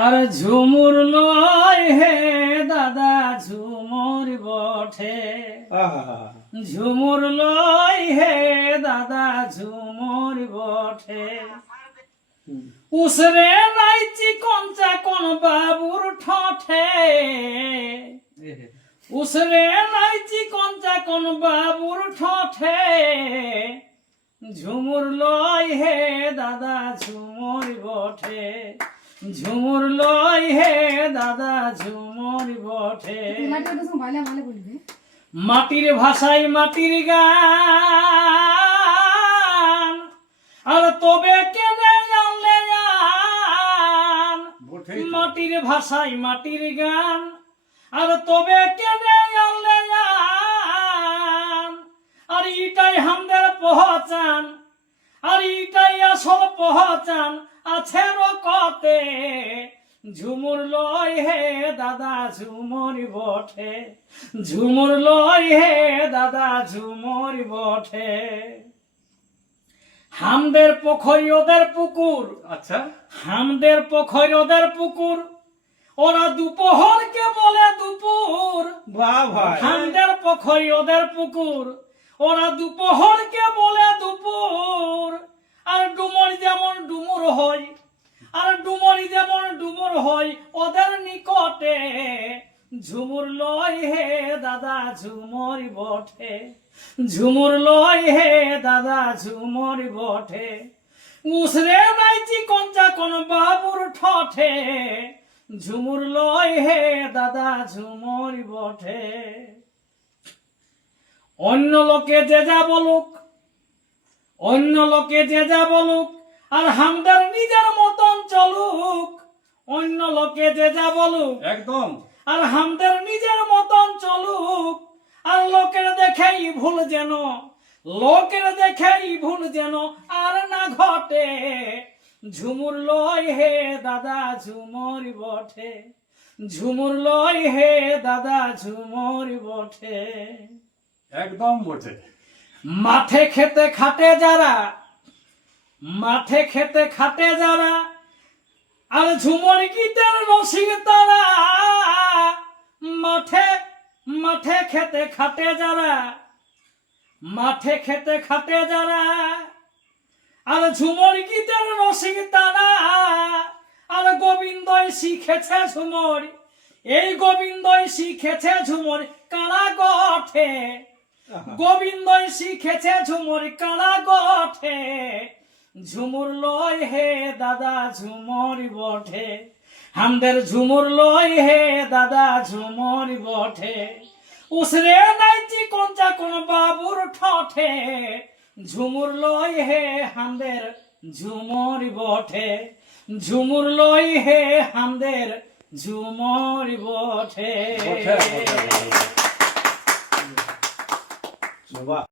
আর ঝুমুর লয় হে দাদা ঝুমুর বঠে। ঝুমুর লয় হে দাদা ঝুমুর বঠে। উসরে নাইচি কঞ্চা কোন বাবুর ঠঠে উসরে নাইচি কঞ্চা কোন বাবুর ঠঠে ঝুমুর লয় হে দাদা ঝুমুর বঠে। ঝুমুর লয় হে দাদা ঝুমুর বলবে। মাটির ভাষায় মাটির গান। আর তবে কেনে জানলে গান মাটির ভাষায় মাটির গান। আর তবে কেনে জানলে গান আর ইটাই হামদের পহচান। আর ইটাই আসল পহচান। আছে রকতে। ঝুমুর লয় হে দাদা ঝুমুর বঠে। ঝুমুর লয় হে দাদা ঝুমুর বঠে। হামদের পোখরি ওদের পুকুর। আচ্ছা। হামদের পোখরি ওদের পুকুর। ওরা দুপহরকে বলে দুপুর? বাহ ভাই। হামদের পোখরি ওদের পুকুর। ওরা দুপহরকে বলে দুপুর? আর ডুমর যেমন ডুমুর হয়, আর ডুমরি যেমন ডুমুর হয়, ওদের নিকটে ঝুমুর লয় হে দাদা, ঝুমর বটে। ঝুমুর লয় হে দাদা, ঝুমর বটে। উসরে নাইচি কঞ্চা কোন বাবুর ঠঠে ঝুমুর লয় হে দাদা, ঝুমর বটে। অন্য লোকে যে যা বলুক অন্য লোকে যে যা বলুক আর হামদার নিজের মতন চলুক। অন্য লোকে যে যা বলুক একদম। আর হামদের নিজের মতন চলুক। আর লোকের দেখেই ভুল যেন লোকের দেখেই ভুল যেন আর না ঘটে। ঝুমুর লয় হে দাদা ঝুমর বটে ঝুমুর লয় হে দাদা ঝুমর বটে একদম বটে মাঠে খেতে খাটে যারা, মাঠে খেতে খাটে যারা, আর ঝুমর গীতের রসিক তারা মাঠে মাঠে খেতে খাটে যারা, মাঠে খেতে খাটে যারা, আর ঝুমর গীতের রসিক তারা আর গোবিন্দই শিখেছে ঝুমর, এই গোবিন্দই শিখেছে ঝুমর, কারা গঠে। গোবিন্দই শিখেছে ঝুমুর কালা গঠে ঝুমুর লয় হে দাদা ঝুমর বঠে। হামদের ঝুমুর লয় হে দাদা ঝুমর বঠে। উসরে নাইচি কঞ্চা কোন বাবুর ঠঠে ঝুমুর লয় হে হামদের ঝুমর বঠে। ঝুমুর লয় হে হামদের ঝুমর বঠে। বটে, বটে, বটে। বাহ